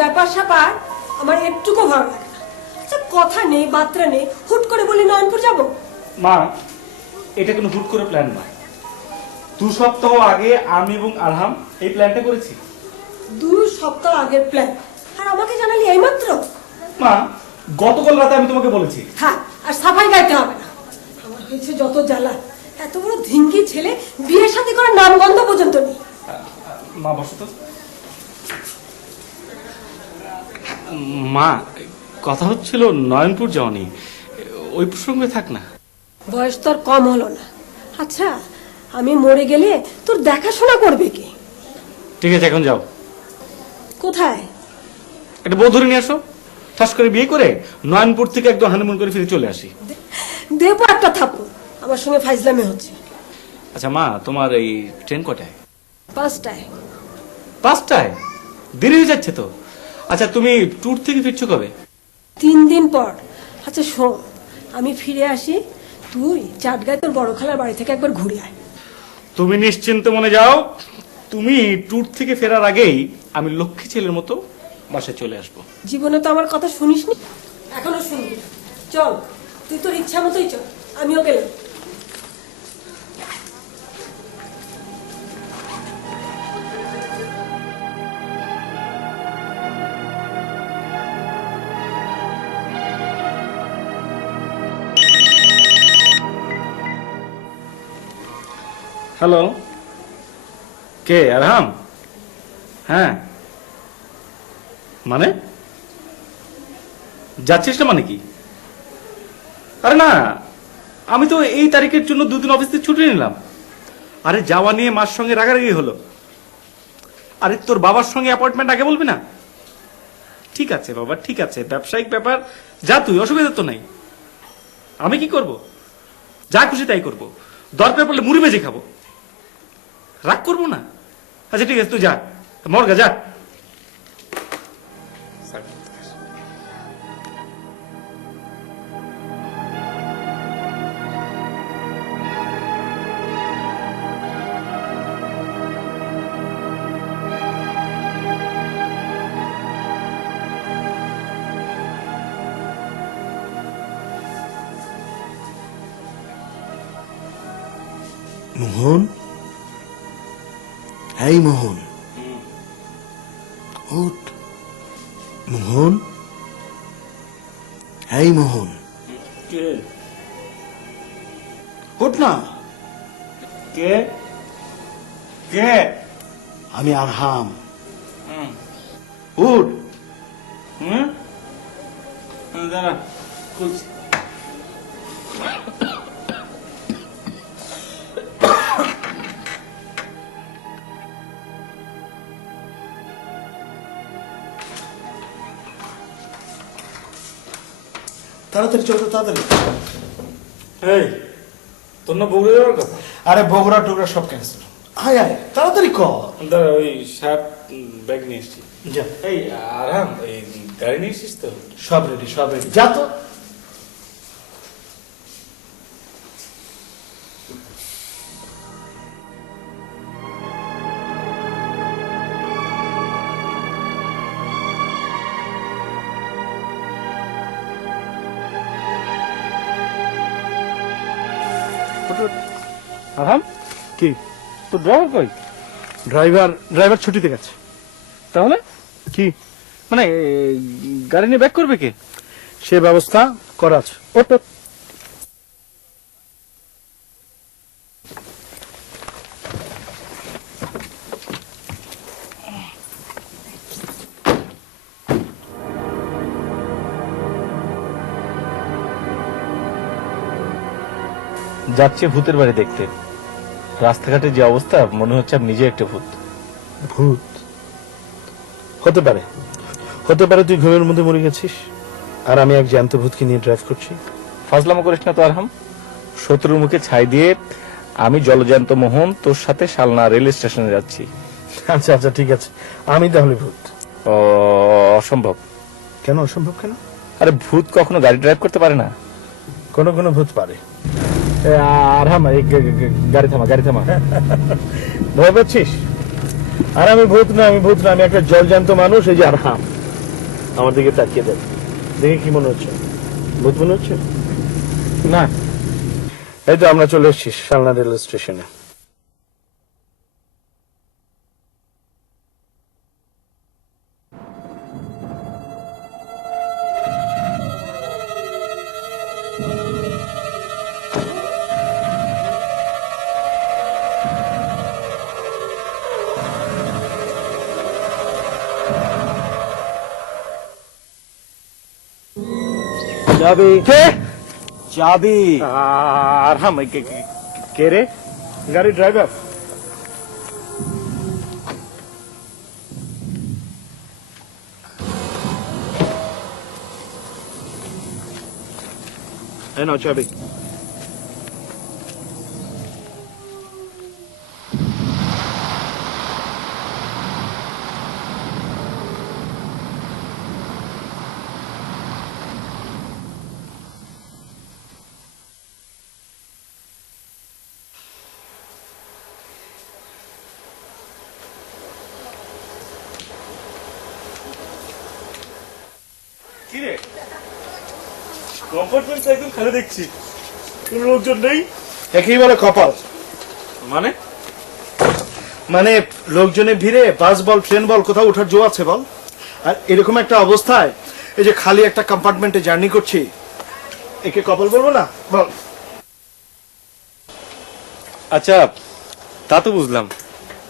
ব্যাপার স্যাপার আমার একটুকু ভালো লাগে না। আচ্ছা, কথা নেই বার্তা নেই, হুট করে বলি নয়নপুর যাব। মা, এটা কোনো হুট করে প্ল্যান নয়। 2 সপ্তাহ আগে আমি এবং আরহাম এই প্ল্যানটা করেছি। 2 সপ্তাহ আগের প্ল্যান, আর আমাকে জানালি এইমাত্র? মা, গতকাল রাতে আমি তোমাকে বলেছি। হ্যাঁ, আর সাফাই গাইতে হবে না। আমার হয়েছে যত জ্বালা, এত বড় ধিঙ্গি ছেলে বিয়ের সাথে করার নামগন্ধ পর্যন্ত নেই। মা বসো তো। মা, কথা হচ্ছিল নয়নপুর যাওনি, ওই প্রসঙ্গে থাক না। বয়স তোর কম হলো না। আচ্ছা, আমি মরে গেলে তোর দেখাশোনা করবে কে? ঠিক আছে, এখন যাও। কোথায়? একটা বউ ধরে নিয়ে আসো, ঠাস করে বিয়ে করে নয়নপুর থেকে একদম হানিমুন করে ফিরে চলে আসি। দেবো একটা থাপ্পড়, আমার সঙ্গে ফাইজলামি হচ্ছে। আচ্ছা মা, তোমার এই ট্রেন কটায়? 5টায়। 5টায়? দেরি হয়ে যাচ্ছে তো। আচ্ছা, তুমি ট্যুর থেকে ফিরছো কবে? 3 দিন পর। আচ্ছা শোন, আমি ফিরে আসি, তুই চাটগাঁয় তোর বড় খালার বাড়ি থেকে একবার ঘুরে আয়। তুমি নিশ্চিন্ত মনে যাও, তুমি ট্যুর থেকে ফেরার আগেই আমি লক্ষ্মী ছেলের মতো বাসায় চলে আসবো। জীবনে তো আমার কথা শুনিসনি, এখনো শুনবি না। চল, তুই তোর ইচ্ছা মতোই চল, আমিও গেলাম। হ্যালো, কে? আরহাম? হ্যাঁ, মানে যাচ্ছিস না মানে কি? আরে না, আমি তো এই তারিখের জন্য 2 দিন অফিস থেকে ছুটি নিলাম। আরে যাওয়া নিয়ে মার সঙ্গে রাগারাগি হলো। আরে তোর বাবার সঙ্গে অ্যাপয়েন্টমেন্ট আগে বলবি না? ঠিক আছে বাবা, ঠিক আছে, ব্যবসায়িক ব্যাপার, যা তুই, অসুবিধা তো নাই। আমি কি করব? যা খুশি তাই করব, দরকার পড়লে মুড়ি ভেজে খাবো, রাগ করবো না। আচ্ছা ঠিক আছে, তুই যা, মরগা যা। মোহন, এই মোহন, উঠ। মোহন, এই মোহন, কে? উঠ না। কে? কে? আমি আরহাম। উঠ। হুম, দাঁড়া, খুলছি। তাড়াতাড়ি চল তো, তাড়াতাড়ি। এই, তোর না বগুড়া যাওয়ার কথা? আরে বগুড়া টুকরা সব ক্যান্সেল। আয় আয়, তাড়াতাড়ি কর। দাঁড়া, ওই শার্ট ব্যাগ নিয়ে এসছি। যা, এই আরাম, এই গাড়ি নিয়ে এসছিস তো? সব রেডি, সব রেডি, যা তো। আরাম, কি? তোর ড্রাইভার কই? ড্রাইভার ছুটিতে গেছে। তাহলে কি? মানে গাড়ি নিয়ে ব্যাক করবে কে? সে ব্যবস্থা করা আছে। ওঠ ওঠ। যাচ্ছে ভূতের বাড়ি দেখতে। রাস্তাঘাটে যে অবস্থা, মনে হচ্ছে আমি নিজে একটা ভূত। ভূত হতে পারে, হতে পারে তুই ঘুমের মধ্যে মরে গেছিস, আর আমি এক জ্যান্ত ভূতকে নিয়ে ড্রাইভ করছি। ফাজলামো করিস না তো আরহাম। শত্রুর মুখে ছাই দিয়ে আমি জলজ্যান্ত মোহন তোর সাথে শালনা রেল স্টেশনে যাচ্ছি। আচ্ছা আচ্ছা, ঠিক আছে, আমি তাহলে ভূত। অসম্ভব। কেন অসম্ভব? কেন? আরে ভূত কখনো গাড়ি ড্রাইভ করতে পারে না। কোনো কোনো ভূত পারে। আরহাম, গাড়ি থামা, গাড়ি থামা। ভয় পাচ্ছিস? আর আমি ভূত না, আমি ভূত না, আমি একটা জলজান্ত মানুষ, এই যে আরহাম। আমার দিকে তাকিয়ে দেখ, দেখে কি মনে হচ্ছে? ভূত মনে হচ্ছে? না। এই তো আমরা চলে এসেছি শালনা রেল স্টেশনে। চাবি কে? চাবি আর হাম, কে রে? গাড়ি ড্রাইভার? এই নাও চাবি। কিরে, কম্পার্টমেন্ট একদম খালি দেখছি, কোনো লোকজন নেই। একেবারে কপাল। মানে মানে লোকজনের ভিড়ে বাস বল, ট্রেন বল, কোথাও ওঠার জো আছে বল? আর এরকম একটা অবস্থায় এই যে খালি একটা কম্পার্টমেন্টে জার্নি করছি, একে কপাল বলবো না বল? আচ্ছা, তা তো বুঝলাম,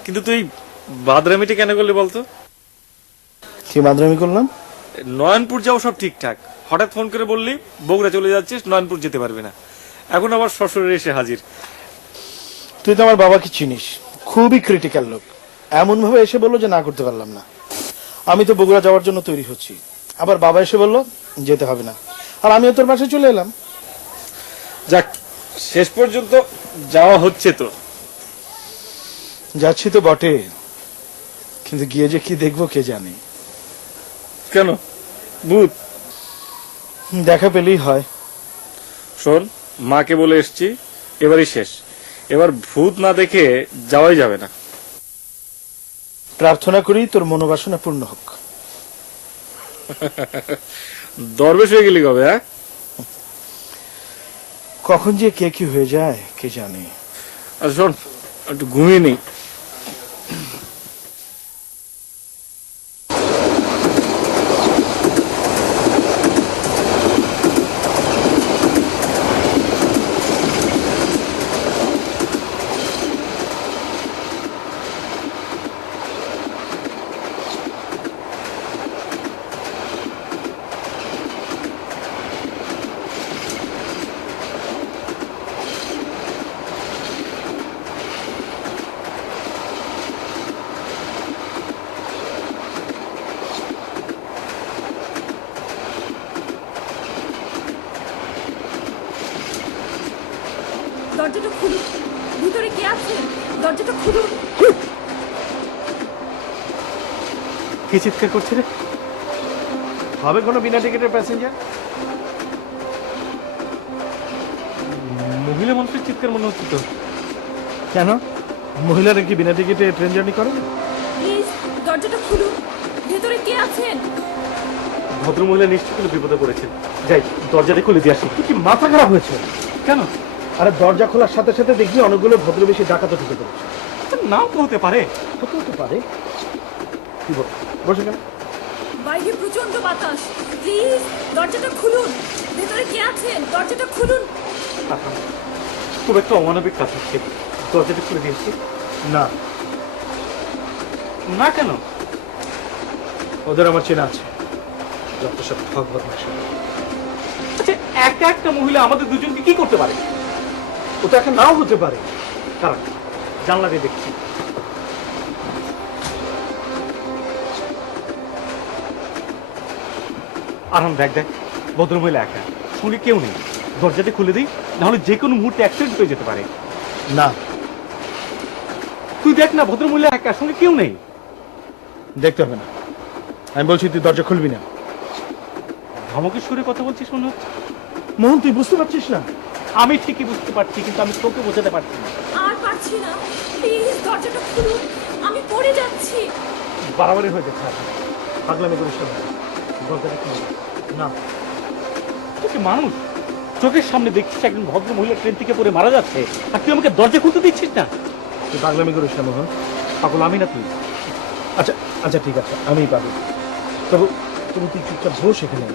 কিন্তু তুই বাদরামিটা কেন করলি বলতো? কি মাদ্রামি করলাম? নয়নপুর যাও সব ঠিকঠাক, হঠাৎ ফোন করে বললি বগুড়া চলে যাচ্ছিস, নয়নপুর যেতে পারবে না, এখন আবার শ্বশুরে এসে হাজির। তুই তো আমার বাবাকে চিনিস, খুবই ক্রিটিক্যাল লোক। এমন ভাবে এসে বললো যে না করতে পারলাম না। আমি তো বগুড়া যাওয়ার জন্য তৈরি হচ্ছি, আবার বাবা এসে বললো যেতে হবে না, আর আমিও তোর বাসায় চলে এলাম। যাক, শেষ পর্যন্ত যাওয়া হচ্ছে তো। যাচ্ছি তো বটে, কিন্তু গিয়ে যে কি দেখবো কে জানে। কেন, ভূত? দেখা পেলেই হয়। শোন, মাকে বলে এসছি, এবারই শেষ, এবার ভূত না দেখে যাওয়াই যাবে না। প্রার্থনা করি তোর মনোবাসনা পূর্ণ হোক। দরবেশ হয়ে গেলি কবে? হ্যাঁ, কখন যে কে কি হয়ে যায় কে জানে। আচ্ছা শোন, একটু ঘুমিয়ে নেই। দরজাটা খুলুন, ভিতরে কে আছে? দরজাটা খুলুন। কি চিৎকার করছে রে? হবে কোনো বিনা টিকিটের প্যাসেঞ্জার? মহিলা মানুষের চিৎকার মনে হচ্ছে তো। কেন, মহিলারা কি বিনা টিকিটে ট্রেন জার্নি করে? প্লিজ দরজাটা খুলুন, ভেতরে কে আছেন? ভদ্র মহিলা নিশ্চয়ই কোনো বিপদে পড়েছেন, যাই দরজাটা খুলে দিয়ে আসি। কি মাথা খারাপ হয়েছে? কেন? আরে দরজা খোলার সাথে সাথে দেখবি অনেকগুলো ভদ্রবেশী ডাকাতে ঢুকে পড়েছে। নাও তো হতে পারে। হতে হতে পারে। কি বল, বসে কেন? বাইরে প্রচন্ড বাতাস, প্লিজ দরজাটা খুলুন, ভেতরে কে আছেন? দরজাটা খুলুন। খুব একটা অমানবিক কাজ হচ্ছে, দরজাটা খুলে দিয়েছি। না। না কেন? ওদের আমার চেনা আছে, যত সব ঠক বদমাশ। আচ্ছা, একা একটা মহিলা আমাদের দুজনকে কি করতে পারে? ও তো একটা নাও হতে পারে। কারণ জানলা দিয়ে দেখছি। আরাম, দেখ দেখ, ভদ্রমহিলা একা, শুনে কেউ নেই। দরজাটা খুলে দিই, নাহলে যে কোনো মুহূর্তে অ্যাক্সিডেন্ট হয়ে যেতে পারে। না, তুই দেখ না, ভদ্রমহিলা একা, সঙ্গে কেউ নেই। দেখতে হবে না, আমি বলছি তুই দরজা খুলবি না। ধমকের সুরে কথা বলছিস মনে হচ্ছে। মোহন, তুই বুঝতে পারছিস না? আমি ঠিকই বুঝতে পারছি, কিন্তু আমি তোকে বোঝাতে পারছি না। আর পারছি না, প্লিজ দরজাটা খুলুন, আমি পড়ে যাচ্ছি। বাড়াবাড়ি হয়ে যাচ্ছে, পাগলামি করিস না। দরজাটা খুলে দাও। না, তোকে মানুষ চোখের সামনে দেখছিস একজন ভদ্র মহিলা ট্রেন থেকে পড়ে মারা যাচ্ছে, আর তুই আমাকে দরজা খুলতে দিচ্ছিস না? তুই পাগলামি করিস না মোহন। পাগল আমি না তুই। আচ্ছা আচ্ছা ঠিক আছে, আমিই পাগল। তবু তবু তুই চুপচাপ বস এখানে।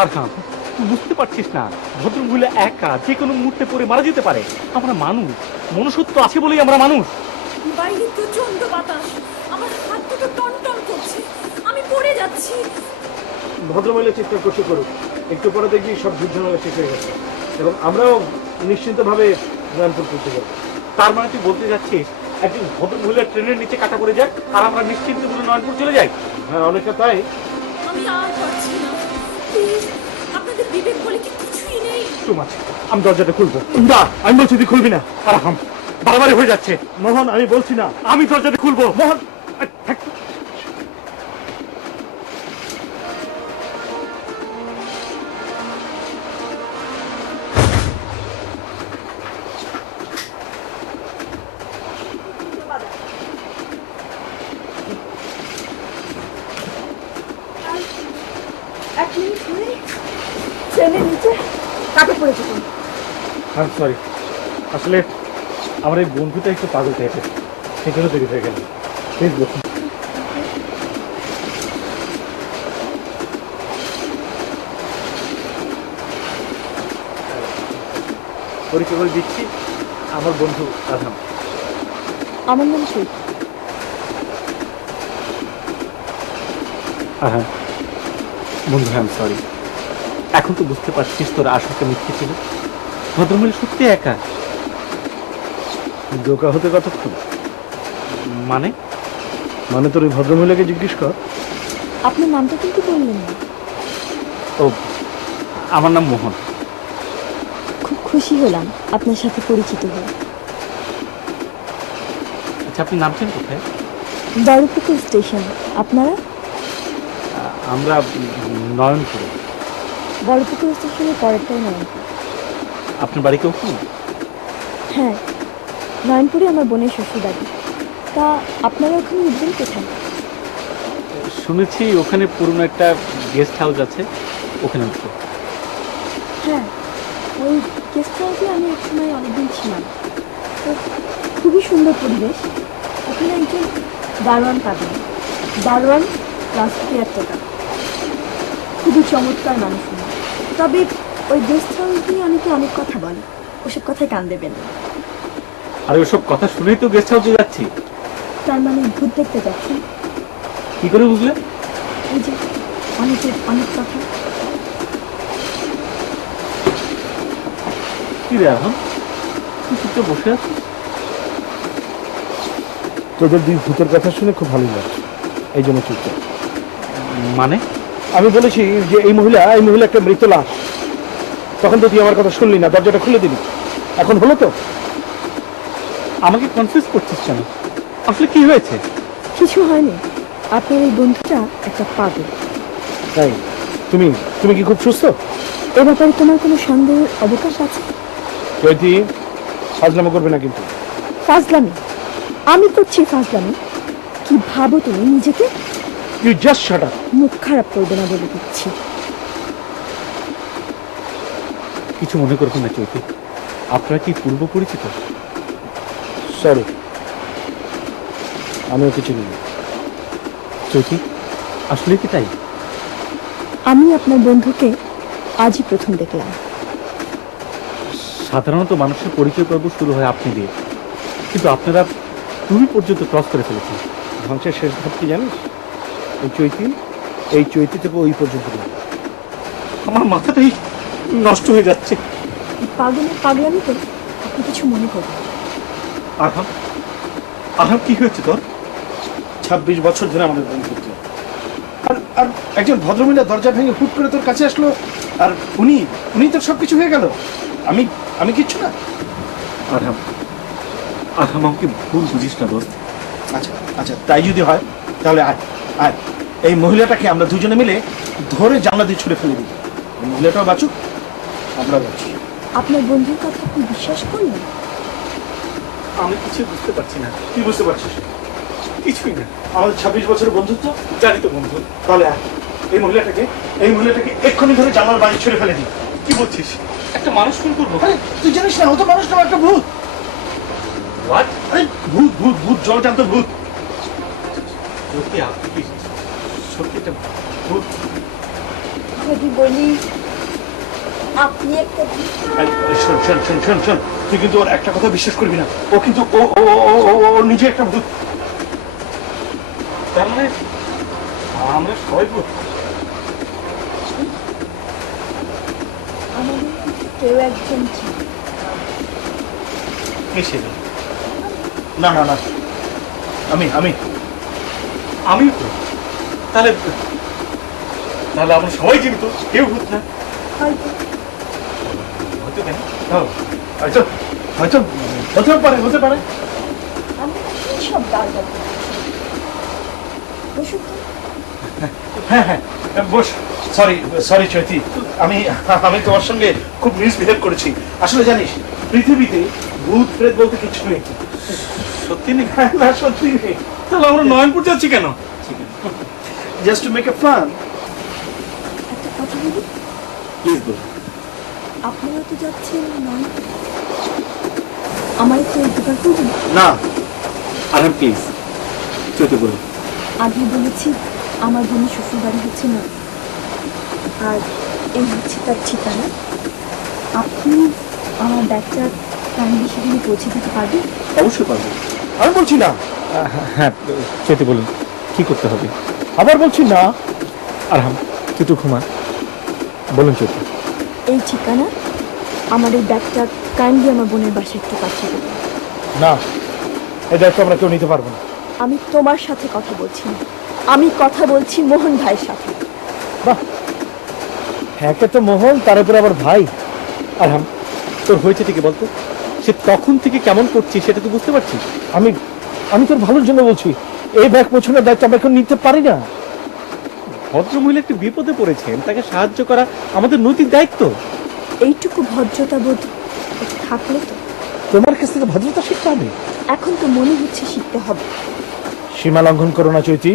আর হ্যাঁ, তুই বুঝতে পারছিস না, ভদ্র মহিলা একা যে কোনো মুহূর্তে পড়ে মারা যেতে পারে। আমরা মানুষ, মনুষ্যত্ব আছে বলেই আমরা মানুষ। বাইরে প্রচন্ড বাতাস, আমার হাত দুটো টনটন করছে, আমি পড়ে যাচ্ছি। ভদ্রমহিলা চিৎকার করছে করুক, একটু পরে দেখবি সব যুদ্ধ শেষ হয়ে গেছে এবং আমরাও নিশ্চিন্তভাবে রানপুর পৌঁছে যাবো। তার মানে তুই বলতে যাচ্ছিস একজন ভদ্র মহিলা ট্রেনের নিচে কাটা পড়ে যায় আর আমরা নিশ্চিন্ত করে নয়নপুর চলে যাই? হ্যাঁ, অনেকটা তাই। আমি আর পারছি না, প্লিজ, আপনাদের বিবেক বলে কি কিছুই নেই? তুমি আছে, আমি দরজাটা খুলবো। না, আমি বলছি তুই খুলবি না। আর হাম বারবারই হয়ে যাচ্ছে। মোহন, আমি বলছি না। আমি দরজাটা খুলবো। মোহন, এক মিনিট ধরে ট্রেনের নিচে কাটা পড়েছে তো। আই সরি, আসলে আমার এই বন্ধুটা একটু পাগল টাইপের, সেই জন্য দেরি হয়ে গেল। প্লিজ বসুন। পরিচয় করে দিচ্ছি, আমার বন্ধু আধাম। আমার নাম চৈতি। হ্যাঁ বন্ধু, হ্যাঁ সরি। এখন তো বুঝতে পারছিস তোর আশঙ্কা মিথ্যে ছিল। ভদ্রমহিলা সত্যি একা। ধোকা হতে কতক্ষণ? মানে মানে তোর ওই ভদ্রমহিলাকে জিজ্ঞেস কর। আপনার নামটা কিন্তু বললেন না। ও, আমার নাম মোহন। খুব খুশি হলাম আপনার সাথে পরিচিত হয়ে। আচ্ছা, আপনি নামছেন কোথায়? দরপুকুর স্টেশন। আপনারা? আমরা নয়নপুরে। বড়পুকুর স্টেশনের পরেরটাই নয়নপুর। আপনার বাড়ি কেউ কি? হ্যাঁ, নয়নপুরে আমার বোনের শ্বশুর বাড়ি। তা আপনারা ওখানে উঠবেন কোথায়? শুনেছি ওখানে পুরনো একটা গেস্ট হাউস আছে, ওখানে উঠবো। হ্যাঁ, ওই গেস্ট হাউসে আমি এক সময় অনেকদিন ছিলাম। তো খুবই সুন্দর পরিবেশ। ওখানে একজন দারোয়ান পাবেন, দারোয়ান প্লাস কেয়ারটেকার। খুবই চমৎকার মানুষ উনি। তবে ওই গেস্ট হাউস নিয়ে অনেকে অনেক কথা বলে, ওসব কথায় কান দেবেন না। আর ওসব কথা শুনেই তো গেস্ট হাউসে যাচ্ছি। তার মানে ভূত দেখতে যাচ্ছেন? কি করে বুঝলে? এই যে অনেকের অনেক কথা। কি রে এখন তুই চুপচাপ বসে আছিস? তোদের দুই ভূতের কথা শুনে খুব ভালো লাগছে, এই জন্য চুপচাপ। মানে আমি বলেছি যে এই মহিলা একটা মৃত লাশ। তখন তো তুই আমার কথা শুনলি না, দরজাটা খুলে দিলি। এখন হলো তো? আমাকে কনফিউজ করছিস কেন? আসলে কি হয়েছে? কিছু হয়নি, আপনার এই বন্ধুটা একটা পাগল। তাই? তুমি তুমি কি খুব সুস্থ? এ ব্যাপারে তোমার কোনো সন্দেহের অবকাশ আছে? চৈতি, ফাজলামো করবে না কিন্তু। ফাজলামি? আমি করছি ফাজলামি? কি ভাবো তুমি নিজেকে? You just shut up. মুখ খারাপ করবে না বলে দিচ্ছি। কিছু মনে করবেন না চৈতি, আপনারা কি পূর্ব পরিচিত? সরি, আমিও কিছু নেই। চৈতি, আসলে কি তাই? আমি আপনার বন্ধুকে আজই প্রথম দেখলাম। সাধারণত মানুষের পরিচয় পর্ব শুরু হয় আপনি দিয়ে, কিন্তু আপনারা তুমি পর্যন্ত ক্রস করে ফেলেছেন। ধ্বংসের শেষ ধাপ কি জানিস? এই চৈতি থেকে ওই পর্যন্ত নিয়ে। আমার মাথাটাই নষ্ট হয়ে যাচ্ছে। পাগলের পাগলামিতে আপনি কিছু মনে করবেন। আহাম, আহাম কি হয়েছে তোর? 26 বছর ধরে আমাদের বন্ধুত্ব, আর একজন ভদ্রমহিলা দরজা ভেঙে হুট করে তোর কাছে আসলো, আর উনি তোর সবকিছু হয়ে গেল। আমি কিচ্ছু না। আহাম, আহাম আমাকে ভুল বুঝিস না দোস্ত। আচ্ছা আচ্ছা, তাই যদি হয় তাহলে আয় এই মহিলাটাকে আমরা দুজনে মিলে ধরে জানলা দিয়ে ছুড়ে ফেলে দিই। এই মহিলাটাও বাঁচুক, আমরা বাঁচি। আপনার বন্ধুর কথা আপনি বিশ্বাস করলেন? আমি কিছু বুঝতে পারছি না। কি বুঝতে পারছিস? কিছুই না। আমাদের 26 বছরের বন্ধুত্ব। জানি তো বন্ধু। তাহলে আয় এই মহিলাটাকে এক্ষুনি ধরে জানালার বাইরে ছেড়ে ফেলে দিই। কি বলছিস? একটা মানুষ খুন করবো? আরে তুই জানিস না, ও তো মানুষ না, একটা ভূত। হোয়াট? আরে ভূত ভূত ভূত, জলজান্ত ভূত। সত্যি আপনি কি সত্যি একটা ভূত? যদি বলি আপনি একটা এই, শোন শোন শোন শোন শোন, তুই কিন্তু ওর একটা কথা বিশ্বাস করবি না। ও কিন্তু ও ও ও ও- ও নিজে একটা ভূত। তার মানে আমরা সবাই ভূত? আমাদের কেউ একজন ছিল। কে সেটা? না না না, আমি আমি আমিও তো। তাহলে তাহলে আমরা সবাই জীবিত, কেউ ভূত না। হয়তো হয়তো কেন? হয়তো হয়তো হতেও পারে, হতে পারে। আমরা কি সব গাল বসুন তো। হ্যাঁ হ্যাঁ, বস। সরি সরি চৈতি, আমি আমি তোমার সঙ্গে খুব মিসবিহেভ করেছি। আসলে জানিস, পৃথিবীতে ভূত প্রেত বলতে কিছু নেই। সত্যি নেই? না, সত্যি নেই। তাহলে আমরা নয়নপুর যাচ্ছি কেন? Just to make a fun. একটা কথা বলি, প্লিজ বল। আপনারা তো যাচ্ছেন নয়, আমার একটু উপকার করবেন? না, আরাম প্লিজ, চলতে বলুন। আগে বলেছি আমার বোনের শ্বশুর বাড়ি হচ্ছে না, আর এই হচ্ছে তার ঠিকানা। আপনি আমার ব্যাগটা কাইন্ডলি সেখানে পৌঁছে দিতে পারবেন? অবশ্যই পারবো। আমি বলছি না। হ্যাঁ, চলতে বলুন, কি করতে হবে? আবার বলছি না। আরাম, তুই তো ঘুমা। বলুন চলতে। এই ঠিকানা, আমার এই ব্যাগটা কাইন্ডলি আমার বোনের বাসায় একটু পাঠিয়ে দেবেন। না, এই দায়িত্ব আমরা কেউ নিতে পারবো না। আমি তোমার সাথে কথা বলছি না, আমি কথা বলছি মোহন ভাইয়ের সাথে। বাহ, একে তো মোহন, তার উপরে আবার ভাই। আরাম, তোর হয়েছে থেকে বলতো, সে তখন থেকে কেমন করছিস সেটা তুই বুঝতে পারছিস? আমি আমি তোর ভালোর জন্য বলছি, এই ব্যাগ পৌঁছানোর দায়িত্ব আমরা কেউ নিতে পারি না। ভদ্রমহিলা একটি বিপদে পড়েছেন, তাকে সাহায্য করা আমাদের নৈতিক দায়িত্ব। এইটুকু ভদ্রতা বোধ থাকলে তো। তোমার কাছ থেকে ভদ্রতা শিখতে হবে। এখন তো মনে হচ্ছে শিখতে হবে। সীমা লঙ্ঘন করো না চৈতি,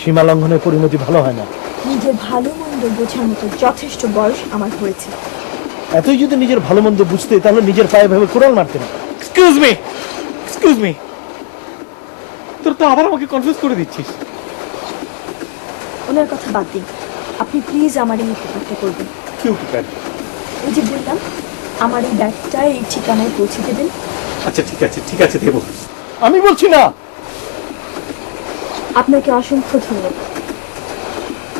সীমা লঙ্ঘনের পরিণতি ভালো হয় না। নিজের ভালো মন্দ বোঝার মতো যথেষ্ট বয়স আমার হয়েছে। এতই যদি নিজের ভালো মন্দ বুঝতে, তাহলে নিজের পায়ে ভেবে কোরাল মারতে না। এক্সকিউজ মি, এক্সকিউজ মি, তোর তো আবার আমাকে কনফিউজ করে দিচ্ছিস। ওনার কথা বাদ দিন, আপনি প্লিজ আমার এই উপকারটা করবেন। কি উপকার? ওই যে বললাম, আমার এই ব্যাগটা এই ঠিকানায় পৌঁছে দেবেন। আচ্ছা ঠিক আছে, ঠিক আছে, দেবো। আমি বলছি না। আপনাকে অসংখ্য ধন্যবাদ।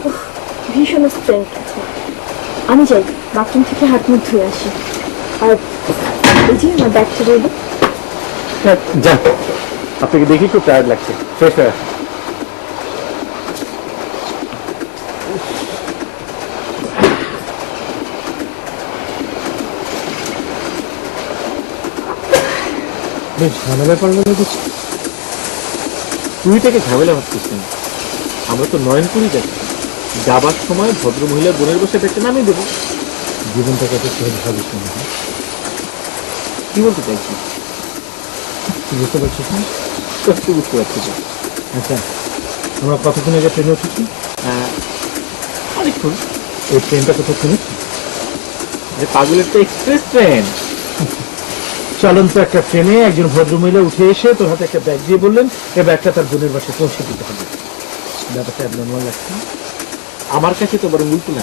উফ, ভীষণ স্ট্রেংথ আছে। আমি যাই, বাথরুম থেকে হাত মুখ ধুয়ে আসি। আর এই যে আমার ব্যাগটা রইল। যা, আপনাকে দেখি খুব টায়ার্ড লাগছে, ফ্রেশ হয়ে আসুন। বেশ ঝামেলা পড়লো দেখছি। তুই তাকে ঝামেলা ভাবছিস কেন? আমরা তো নয়নপুরই যাচ্ছি, যাবার সময় ভদ্রমহিলার বোনের বসে ব্যাগটা নামিয়ে দেবো। জীবনটাকে এত সহজ ভাবিস না। কি বলতে চাইছিস? তুই বুঝতে পারছিস না? সত্যি বুঝতে পারছি তো। আচ্ছা, আমরা কতক্ষণ আগে ট্রেনে উঠেছি? অনেকক্ষণ। এই ট্রেনটা কোথাও থেমেছি? পাগলের তো এক্সপ্রেস ট্রেন। চলন্ত একটা ট্রেনে একজন ভদ্রমহিলা উঠে এসে তোর হাতে একটা ব্যাগ দিয়ে বললেন এই ব্যাগটা তার বোনের বাসায় পৌঁছে দিতে হবে। ব্যাপারটা অ্যাবনর্মাল লাগছে। আমার কাছে তো বরং উল্টো না।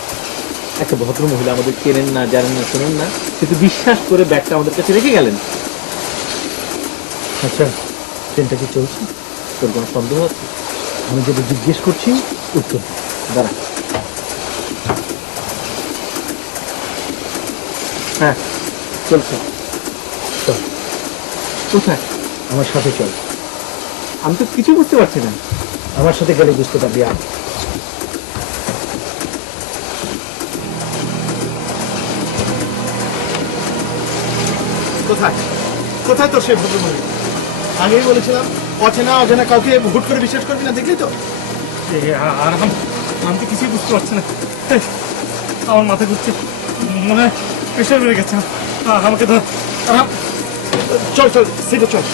একটা ভদ্র মহিলা আমাদের চেনেন না, জানেন না, শোনেন না, কিন্তু বিশ্বাস করে ব্যাগটা আমাদের কাছে রেখে গেলেন। আচ্ছা, ট্রেনটা কি চলছে? তোর কোনো সন্দেহ আছে? আমি যেটা জিজ্ঞেস করছি উত্তর দে। দাঁড়া। হ্যাঁ, চলছে। চল, কোথায়? আমার সাথে চল। আমি তো কিছু বুঝতে পারছি না। আমার সাথে গেলে বুঝতে পারবি। আর কোথায় কোথায় তোর সেই ভদ্রমহিলা? আগেই বলেছিলাম অচেনা অজানা কাউকে হুট করে বিশ্বাস করবি না, দেখলি তো? আর আমি তো কিছুই বুঝতে পারছি না। আমার মাথা ঘুরছে, মনে হয় প্রেশার বেড়ে গেছে। আমাকে ধর। চল চল, সিটে চল।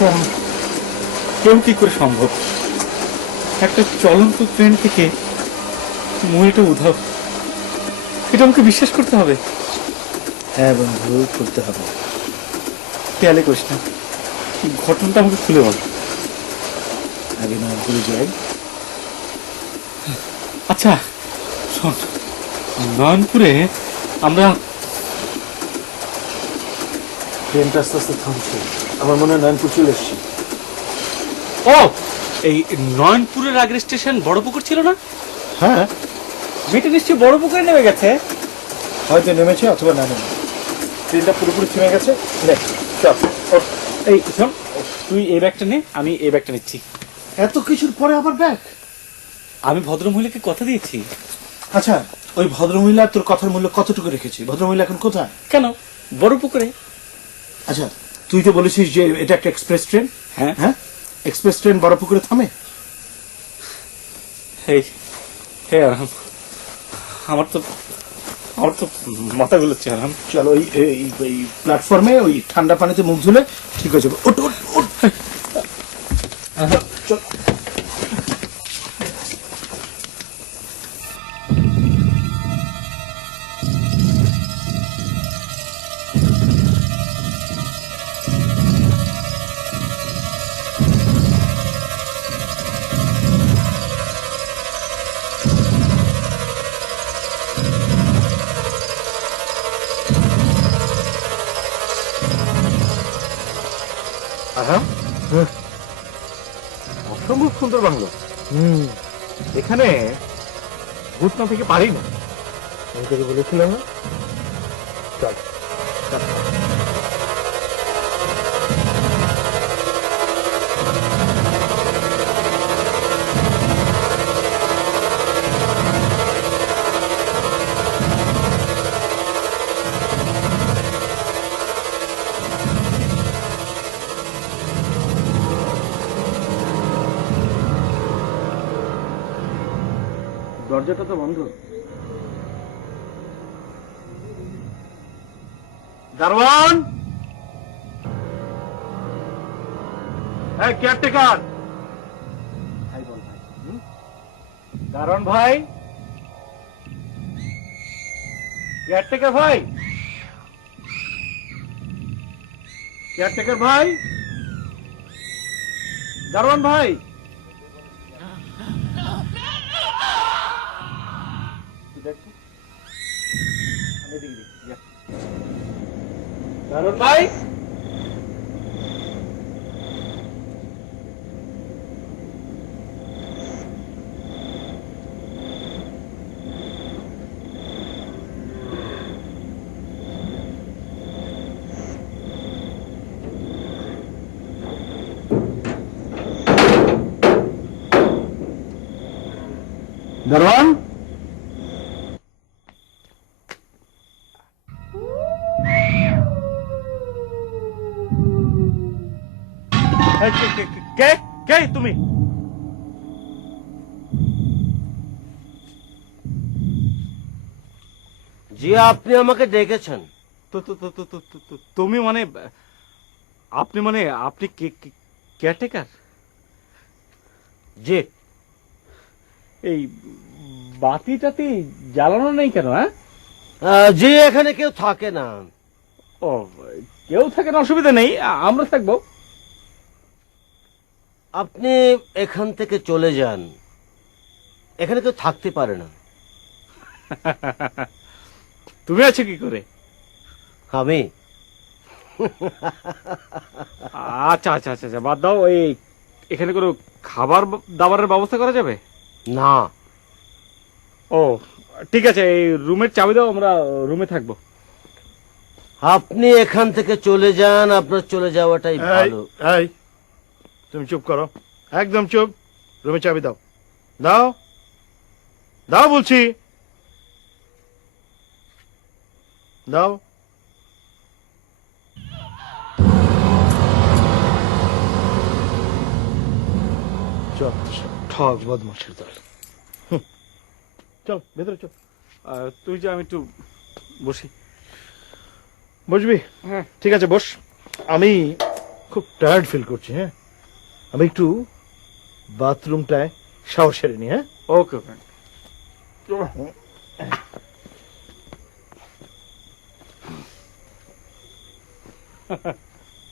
আচ্ছা, কেউ কি করে সম্ভব একটা চলন্ত ট্রেন থেকে মহিলাটা উধাও? এটা আমাকে বিশ্বাস করতে হবে। হ্যাঁ বন্ধু, করতে হবে। খেয়ালে করিস না, ঘটনাটা আমাকে খুলে বল। আগে নয়নপুরে যাই। আচ্ছা শোন, নয়নপুরে আমরা ট্রেনটা আস্তে আস্তে থামছে, আমার মনে হয় নয়নপুর চলে এসছি। ও এই নয়নপুরের আগের স্টেশন বড়পুকুর ছিল না? হ্যাঁ, মেয়েটা নিশ্চয়ই বড়পুকুরে নেমে গেছে। হয়তো নেমেছে অথবা না নেমে। ট্রেনটা পুরোপুরি থেমে গেছে। নে, চল, ওঠ। এই শোন, তুই এই ব্যাগটা নে, আমি এই ব্যাগটা নিচ্ছি। এত কিছুর পরে আবার ব্যাগ? আমি ভদ্রমহিলাকে কথা দিয়েছি। আচ্ছা, ওই ভদ্রমহিলা তোর কথার মূল্য কতটুকু রেখেছি? ভদ্রমহিলা এখন কোথায়? কেন, বড়পুকুরে। আচ্ছা, তুই তো বলেছিস যে এটা একটা এক্সপ্রেস ট্রেন। হ্যাঁ হ্যাঁ, এক্সপ্রেস ট্রেন বড়পুকুরে থামে? এই হে আরাম, আমার তো মাথা গুলোচ্ছে আরাম। চলো, ওই প্ল্যাটফর্মে ওই ঠান্ডা পানিতে মুখ ধুলে ঠিক হয়ে যাবে। ওঠ ওঠ ওঠ। চল। অসম্ভব সুন্দর বাংলো। এখানে ভূত না থেকে পারি না। আমি তোকে বলেছিলাম না? চল। দরজাটা তো বন্ধ। দারোয়ান, হ্যাঁ কেয়ারটেকার। ভাই বল ভাই। দারোয়ান ভাই, কেয়ারটেকার ভাই, কেয়ারটেকার ভাই, দারোয়ান ভাই। দারোয়ান ভাই, দারোয়ান, কে কে তুমি? জি, আপনি আমাকে ডেকেছেন। তুমি মানে আপনি মানে আপনি কেয়ারটেকার? জি। এই বাতি টাতি জ্বালানো নেই কেন? হ্যাঁ, জি, এখানে কেউ থাকে না। ও, কেউ থাকে না, অসুবিধা নেই, আমরা থাকবো। আপনি এখান থেকে চলে যান, এখানে কেউ থাকতে পারে না। তুমি আছো কি করে? আমি? আচ্ছা আচ্ছা আচ্ছা আচ্ছা, বাদ দাও। এই এখানে কোনো খাবার দাবারের ব্যবস্থা করা যাবে? না। ও ঠিক আছে, এই রুমের চাবি দাও, আমরা রুমে থাকবো। আপনি এখান থেকে চলে যান, আপনার চলে যাওয়াটাই ভালো। এই তুমি চুপ করো, একদম চুপ। রুমে চাবি দাও, দাও দাও বলছি, দাও। চল, ঠক বদমাশের দল। চল ভেতরে চল। তুই যা, আমি একটু বসি। বসবি? হ্যাঁ ঠিক আছে, বস। আমি খুব টায়ার্ড ফিল করছি। হ্যাঁ, আমি একটু বাথরুমটায় শাওয়ার সেরে নি। হ্যাঁ, ওকে ফ্রেন্ড।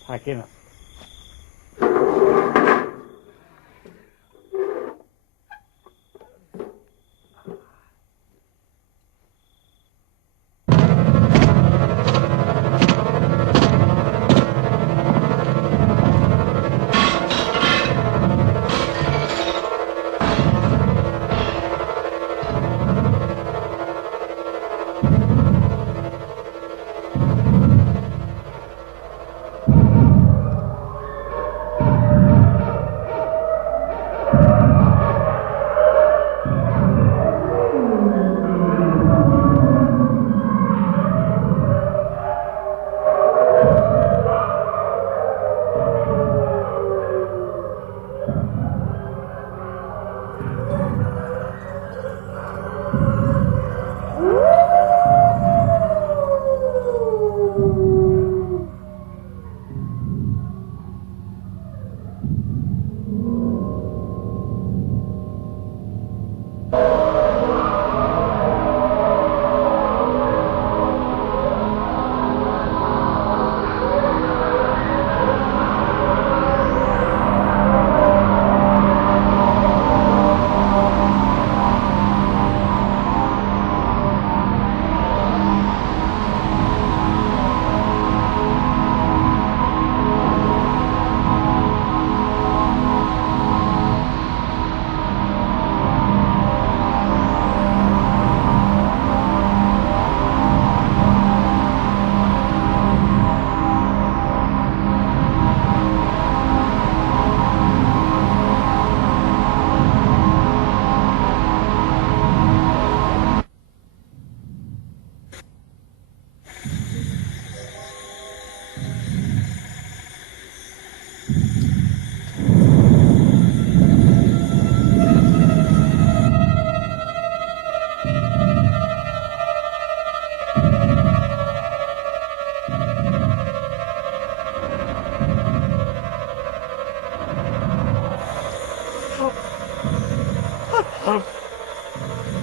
থাকে না।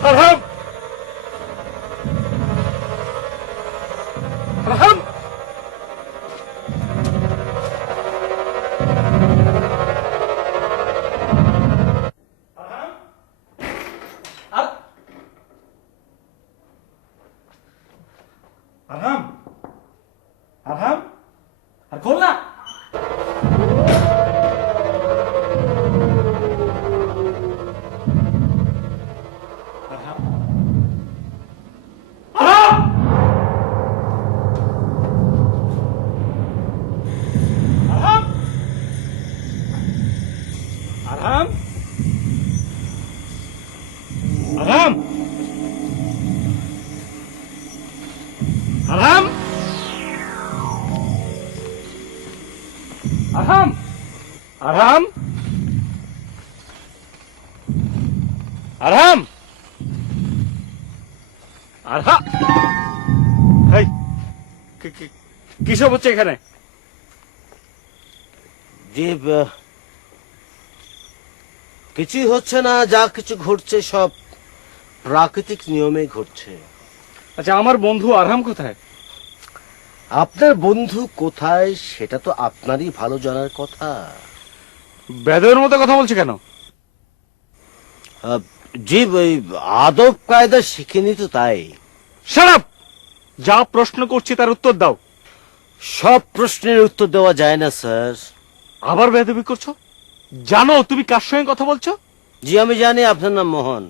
আরহাম, আরহাম, আরহাম, আরহাম, আর খোল না। আরহাম, আরহাম, আরহাম, আরহাম, আরহাম, আরহাম, আরহাম, আরহাম, আরহাম, আরহাম, এই কি সব হচ্ছে এখানে? যে কিছুই হচ্ছে না, যা কিছু ঘটছে সব প্রাকৃতিক নিয়মে ঘটছে। আচ্ছা, আমার বন্ধু আরহাম কোথায়? আপনার বন্ধু কোথায় সেটা তো আপনারই ভালো জানার কথা। বেদের মতো কথা বলছে কেন? জি, ওই আদব কায়দা শিখেনি তো তাই। Shut up! যা প্রশ্ন করছি তার উত্তর দাও। সব প্রশ্নের উত্তর দেওয়া যায় না স্যার। আবার বেয়াদবি করছো? জানো তুমি কার সঙ্গে কথা বলছো? জি, আমি জানি আপনার নাম মোহন।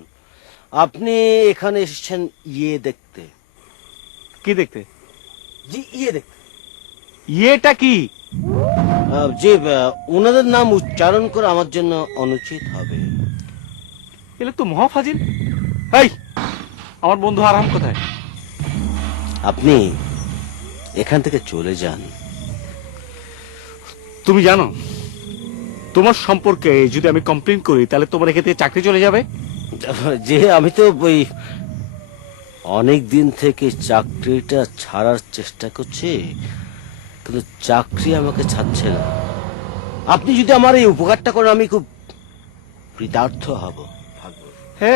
আপনি এখানে এসেছেন ইয়ে দেখতে। কি দেখতে? জি, ইয়ে দেখতে। ইয়েটা কি? জি, ওনাদের নাম উচ্চারণ করে আমার জন্য অনুচিত হবে। এলে তো মহাফাজিল। এই, আমার বন্ধু আরহাম কোথায়? আপনি এখান থেকে চলে যান। তুমি জানো তোমার সম্পর্কে যদি আমি কমপ্লেন করি তাহলে তোমার এখান থেকে চাকরি চলে যাবে। যে আমি তো ওই অনেক দিন থেকে চাকরিটা ছাড়ার চেষ্টা করছি, কিন্তু চাকরি আমাকে ছাড়ছে না। আপনি যদি আমার এই উপকারটা করেন আমি খুব কৃতার্থ হব। হে,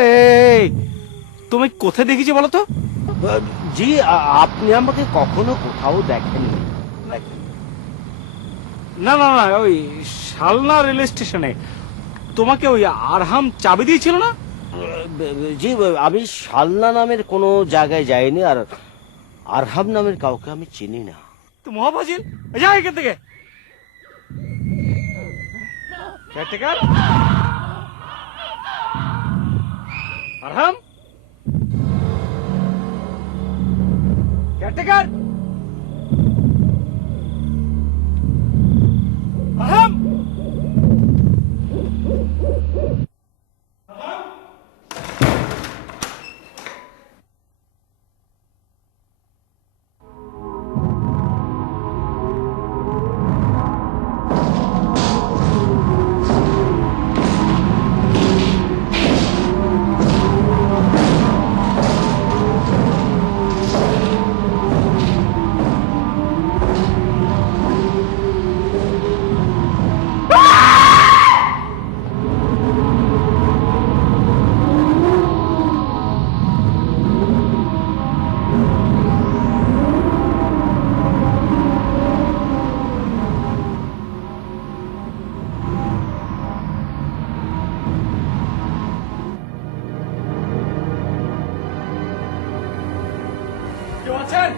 তুমি কোথায় দেখেছি বলো তো? জি, আপনি আমাকে কখনো কোথাও দেখেননি। না না না, ওই শালনা রেল স্টেশনে তোমাকে ওই আরহাম চাবি দিয়েছিল না? জি, আমি শালনা নামের কোনো জায়গায় যাইনি, আর আরহাম নামের কাউকে আমি চিনি না। তো মহাফাজিল, যা এখান থেকে। কেয়ারটেকার আরহাম, কেয়ারটেকার আরহাম। কেউ আছেন?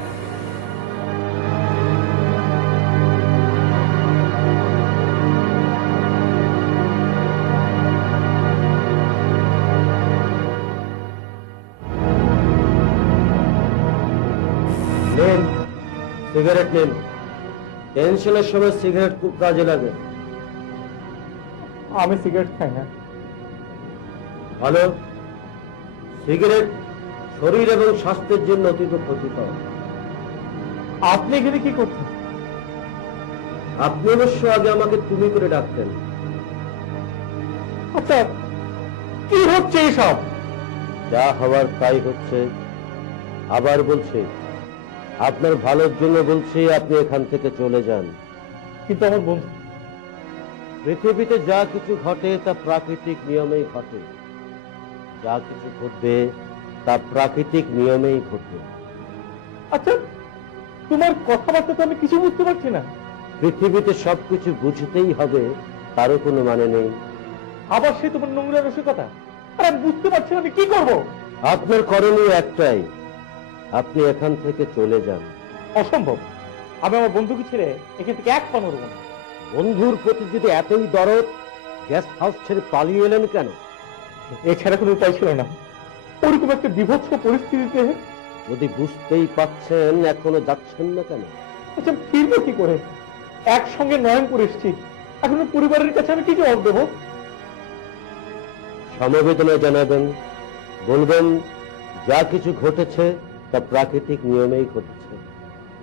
নেন, সিগারেট নেন। টেনশনের সময় সিগারেট খুব কাজে লাগে। আমি সিগারেট খাই না। ভালো, সিগারেট শরীর এবং স্বাস্থ্যের জন্য অতীব ক্ষতিকর। আপনি এখানে কি করছেন? আপনি অবশ্য আগে আমাকে তুমি করে ডাকতেন। আচ্ছা, কি হচ্ছে এইসব? যা হওয়ার তাই হচ্ছে। আবার বলছি, আপনার ভালোর জন্য বলছি, আপনি এখান থেকে চলে যান। কিন্তু আমার বন্ধু, পৃথিবীতে যা কিছু ঘটে তা প্রাকৃতিক নিয়মেই ঘটে। যা কিছু ঘটবে তা প্রাকৃতিক নিয়মেই ঘটবে। আচ্ছা, তোমার কথাবার্তা তো আমি কিছু বুঝতে পারছি না। পৃথিবীতে সবকিছু বুঝতেই হবে তারও কোনো মানে নেই। আবার সে তোমার নোংরা রসিকতা। আর আমি বুঝতে পারছি না আমি কি করব। আপনার করণীয় একটাই, আপনি এখান থেকে চলে যান। অসম্ভব। আমি আমার বন্ধুকে ছেড়ে এখান থেকে এক পা নড়ব না। বন্ধুর প্রতি যদি এতই দরদ, গেস্ট হাউস ছেড়ে পালিয়ে এলেন কেন? এছাড়া কোনো উপায় ছিল না। ওরকম একটা বিভৎস পরিস্থিতিতে। যদি বুঝতেই পাচ্ছেন, এখনো যাচ্ছেন না কেন? আচ্ছা, ফিরবো কি করে? একসঙ্গে নয়ন করে এসছি। এখন পরিবারের কাছে আমি কি জবাব দেবো? সমবেদনা জানাবেন, বলবেন যা কিছু ঘটেছে তা প্রাকৃতিক নিয়মেই ঘটেছে।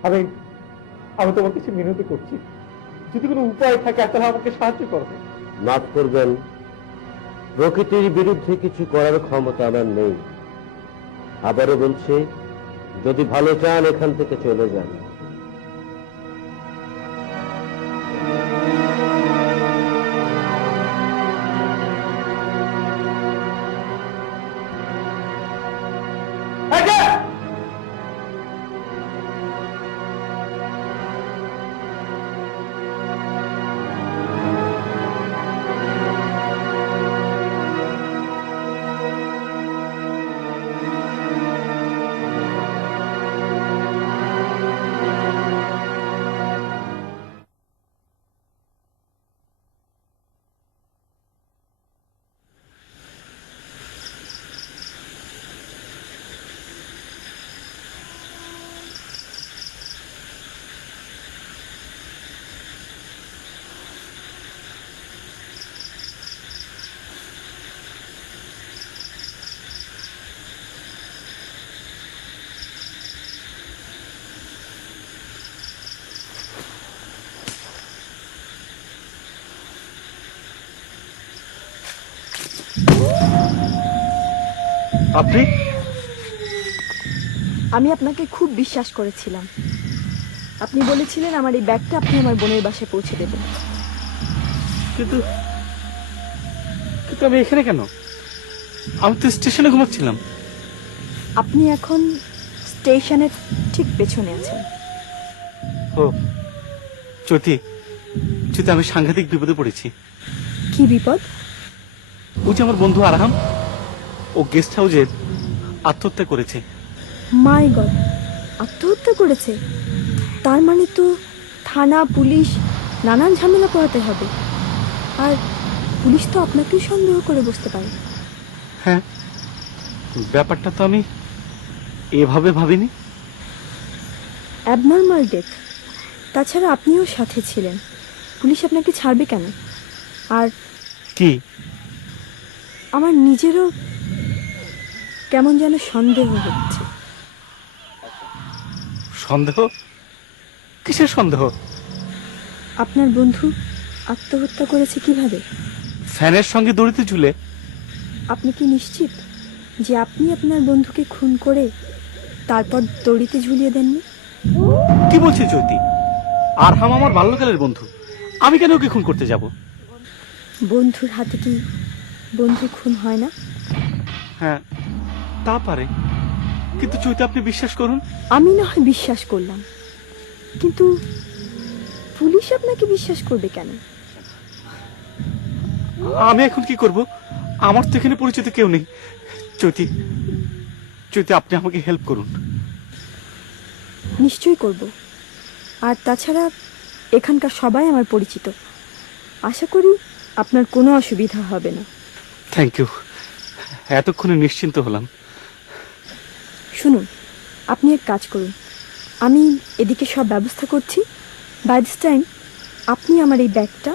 আমি আমি তোমার কিছু মিনতি করছি, যদি কোনো উপায় থাকে তাহলে আমাকে সাহায্য করবে। মাফ করবেন, প্রকৃতির বিরুদ্ধে কিছু করার ক্ষমতা আমার নেই। আবারও বলছি, যদি ভালো চান এখান থেকে চলে যান। আপনি? আমি আপনাকে খুব বিশ্বাস করেছিলাম। আপনি বলেছিলেন আমার এই ব্যাগটা আপনি আমার বোনের বাসায় পৌঁছে দেবেন। কিন্তু কিন্তু আমি এখানে কেন? আমি তো স্টেশনে ঘুমাচ্ছিলাম। আপনি এখন স্টেশনের ঠিক পেছনে আছেন। ও জ্যোতি, জ্যোতি, আমি সাংঘাতিক বিপদে পড়েছি। কি বিপদ? ও যে আমার বন্ধু আরহাম, ও গেস্ট হাউসে আত্মহত্যা করেছে। মাই গড, আত্মহত্যা করেছে? তার মানে তো থানা, পুলিশ, নানান ঝামেলা পোহাতে হবে। আর পুলিশ তো আপনাকেও সন্দেহ করে বসতে পারে। হ্যাঁ, ব্যাপারটা তো আমি এভাবে ভাবিনি। Abnormal death. তাছাড়া আপনিও সাথে ছিলেন, পুলিশ আপনাকে ছাড়বে কেন? আর কি? আমার নিজেরও কেমন যেন সন্দেহ হচ্ছে। সন্দেহ? কিসের সন্দেহ? আপনার বন্ধু আত্মহত্যা করেছে কিভাবে? ফ্যানের সঙ্গে দড়িতে ঝুলে। আপনি কি নিশ্চিত যে আপনি আপনার বন্ধুকে খুন করে তারপর দড়িতে ঝুলিয়ে দেননি? কি বলছে জ্যোতি? আরহাম আমার বাল্যকালের বন্ধু, আমি কেন ওকে খুন করতে যাব? বন্ধুর হাতে কি বন্ধু খুন হয় না? হ্যাঁ, তা পারে, কিন্তু জ্যোতি আপনি বিশ্বাস করুন। আমি না হয় বিশ্বাস করলাম, কিন্তু পুলিশ আপনাকে বিশ্বাস করবে কেন? আমি এখন কি করব? আমার তো এখানে পরিচিত কেউ নেই। জ্যোতি, জ্যোতি, আপনি আমাকে হেল্প করুন। নিশ্চয়ই করব। আর তাছাড়া এখানকার সবাই আমার পরিচিত, আশা করি আপনার কোনো অসুবিধা হবে না। থ্যাংক ইউ, এতক্ষণে নিশ্চিন্ত হলাম। শুনুন, আপনি এক কাজ করুন, আমি এদিকে সব ব্যবস্থা করছি। বাই দিস টাইম আপনি আমার এই ব্যাগটা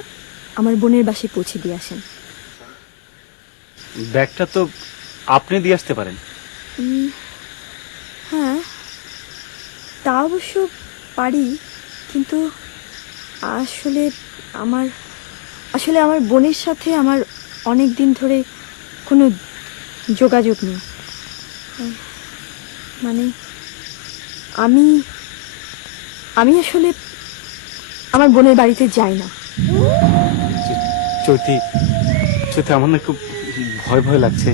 আমার বোনের বাসায় পৌঁছে দিয়ে আসেন। ব্যাগটা তো আপনি দিয়ে আসতে পারেন। হ্যাঁ, তা অবশ্য পারি, কিন্তু আসলে আমার বোনের সাথে আমার অনেক দিন ধরে কোনো যোগাযোগ নেই। মানে আমি আসলে আমার বোনের বাড়িতে যাই না। জ্যোতি, জ্যোতি, আমার না খুব ভয় ভয় লাগছে।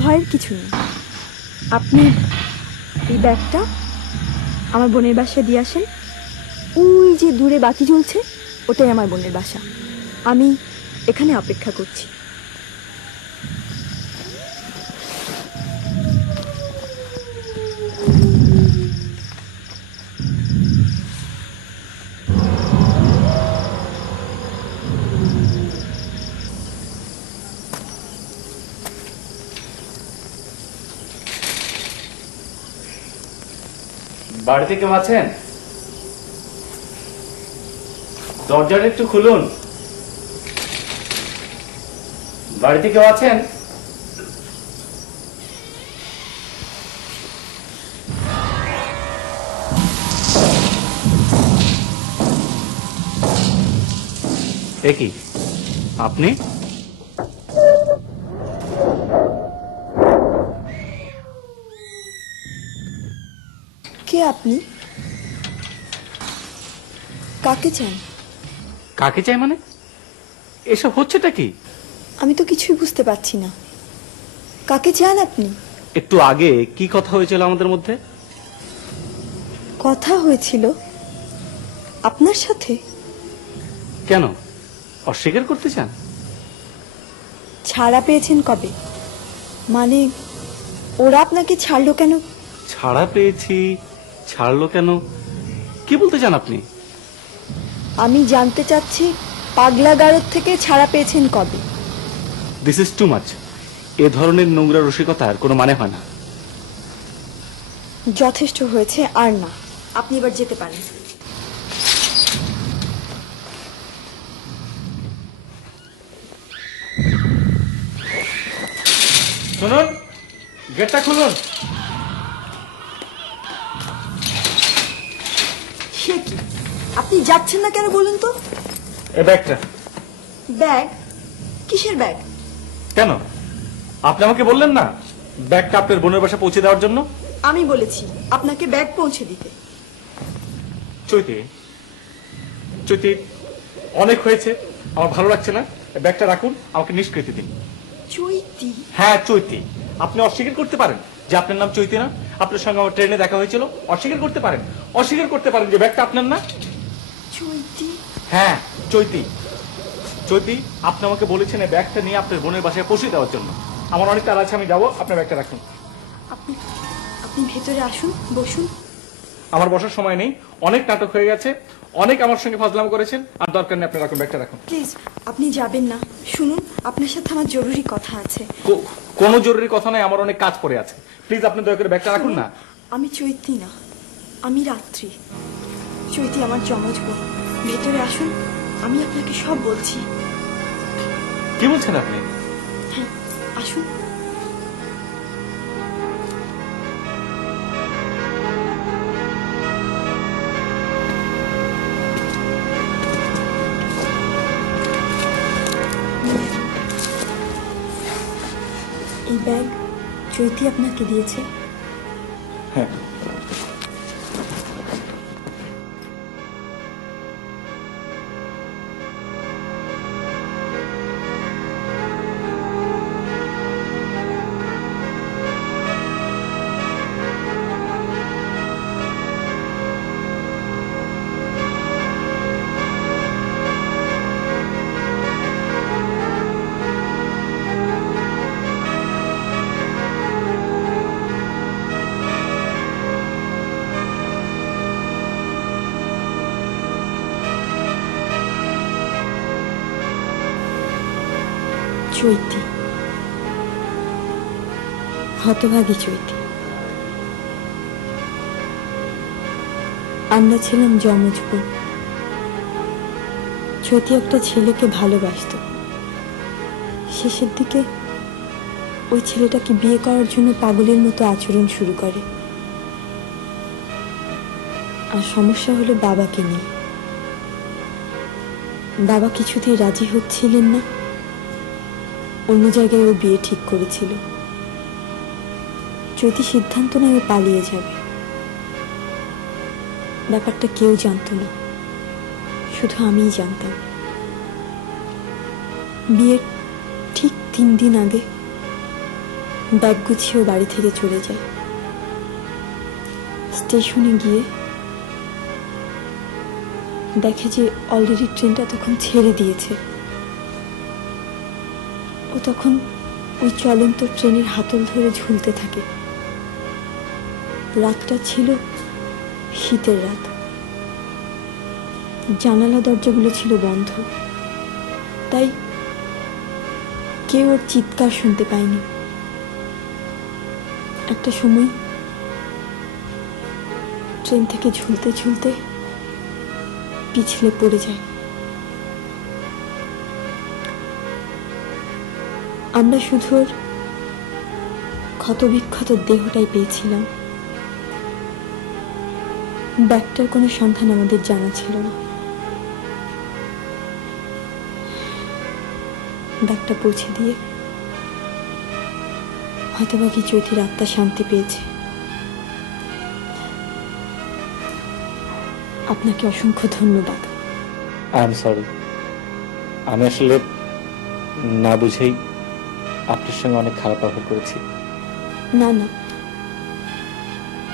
ভয়ের কিছু নেই, আপনি এই ব্যাগটা আমার বোনের বাসায় দিয়ে আসেন। ওই যে দূরে বাতি জ্বলছে, ওটাই আমার বোনের বাসা। আমি এখানে অপেক্ষা করছি। বাড়িতে কেউ আছেন? দরজাটা একটু খুলুন। বাড়িতে কেউ আছেন? এ কি আপনি? কে আপনি? কাকে চান? কাকে চাই মানে? এসব হচ্ছেটা কি? আমি তো কিছুই বুঝতে পারছি না। কাকে চান আপনি? একটু আগে কি কথা হয়েছিল আমাদের মধ্যে? কথা হয়েছিল আপনার সাথে? কেন অস্বীকার করতে চান? ছাড়া পেয়েছেন কবে? মানে ওরা আপনাকে ছাড়লো কেন? ছাড়া পেয়েছি, ছাড়লো কেন, কি বলতে চান আপনি? আমি জানতে চাচ্ছি পাগলাগারদ থেকে ছাড়া পেয়েছেন কবে? This is too much. এ ধরনের নোংরা রসিকতার কোনো মানে হয় না। যথেষ্ট হয়েছে, আর না। আপনি এবার যেতে পারেন। শুনুন, গেটটা খুলুন। সে কি, আপনি যাচ্ছেন না কেন বলুন তো? এ ব্যাগটা। ব্যাগ? কিসের ব্যাগ? কেন আপনি আমাকে বললেন না ব্যাগটা আপনার বোনের বাসা পৌঁছে দেওয়ার জন্য? আমি বলেছি আপনাকে ব্যাগ পৌঁছে দিতে। চৈতি, চৈতি, অনেক হয়েছে, আমার ভালো লাগছে না। ব্যাগটা রাখুন, আমাকে নিষ্কৃতি দিন। চৈতি, হ্যাঁ চৈতি। আপনি অস্বীকার করতে পারেন যে আপনার নাম চৈতি না? আপনার সঙ্গে আমার ট্রেনে দেখা হয়েছিল, অস্বীকার করতে পারেন। অস্বীকার করতে পারেন যে ব্যাগটা আপনার না? চৈতি। হ্যাঁ চৈতি। চৈতি, আপনি আমাকে বলেছেন এই ব্যাগটা নিয়ে আপনার বোনের বাসায় পৌঁছে দেওয়ার জন্য। আমার অনেক তাড়া আছে, আমি যাবো। আপনার ব্যাগটা রাখুন। আপনি আপনি ভেতরে আসুন, বসুন। আমার বসার সময় নেই, অনেক নাটক হয়ে গেছে, অনেক আমার সঙ্গে ফাজলাম করেছেন, আর দরকার নেই। আপনি রাখুন, ব্যাগটা রাখুন। প্লিজ আপনি যাবেন না, শুনুন, আপনার সাথে আমার জরুরি কথা আছে। কোনো জরুরি কথা নাই, আমার অনেক কাজ পড়ে আছে। প্লিজ আপনি দয়া করে ব্যাগটা রাখুন না। আমি চৈতি না, আমি রাত্রি। চৈতি আমার যমজ বোন। ভেতরে আসুন, আমি আপনাকে সব বলছি। কি বলছেন আপনি? হ্যাঁ, আসুন। এই ব্যাগ চৈতি আপনাকে দিয়েছে। হ্যাঁ। চৈতি, হতভাগী চৈতি। আমরা ছিলাম যমজ বোন। চৈতি একটা ছেলেকে ভালোবাসতো। শেষের দিকে ওই ছেলেটাকে বিয়ে করার জন্য পাগলের মতো আচরণ শুরু করে। আর সমস্যা হলো বাবাকে নিয়ে। বাবা কিছুতেই রাজি হচ্ছিলেন না। অন্য জায়গায় ও বিয়ে ঠিক করেছিল। চৈতি সিদ্ধান্ত নেয় ও পালিয়ে যাবে। ব্যাপারটা কেউ জানতো না, শুধু আমিই জানতাম। বিয়ের ঠিক 3 দিন আগে ব্যাগ গুছিয়ে ও বাড়ি থেকে চলে যায়। স্টেশনে গিয়ে দেখে যে অলরেডি ট্রেনটা তখন ছেড়ে দিয়েছে। ও তখন ওই চলন্ত ট্রেনের হাতল ধরে ঝুলতে থাকে। রাতটা ছিল শীতের রাত। জানালা দরজাগুলো ছিল বন্ধ, তাই কেউ ওর চিৎকার শুনতে পায়নি। একটা সময় ট্রেন থেকে ঝুলতে ঝুলতে পিছলে পড়ে যায়। আমরা শুধু ওর ক্ষতবিক্ষত দেহটাই পেয়েছিলাম। ব্যাগটার কোনো সন্ধান আমাদের জানা ছিল না। ব্যাগটা পৌঁছে দিয়ে হতভাগী চৈতির আত্মা শান্তি পেয়েছে। আপনাকে অসংখ্য ধন্যবাদ। I am sorry. আমি আসলে না বুঝেই আপনার সঙ্গে অনেক খারাপ ব্যবহার করেছি। না না,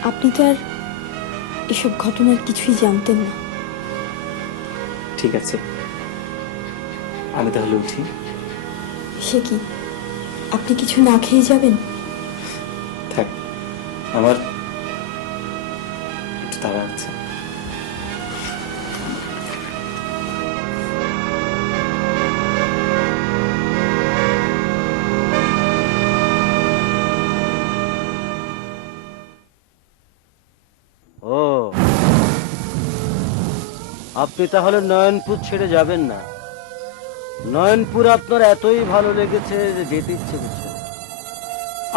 আপনি তো আর এসব ঘটনার কিছুই জানতেন না। ঠিক আছে, আমি তাহলে উঠি। সে কি, আপনি কিছু না খেয়ে যাবেন? থাক, আমার একটু তাড়া আছে। ও, আপনি তাহলে নয়নপুর ছেড়ে যাবেন না? নয়নপুর আপনার এতই ভালো লেগেছে যে যেতে ইচ্ছে করছে?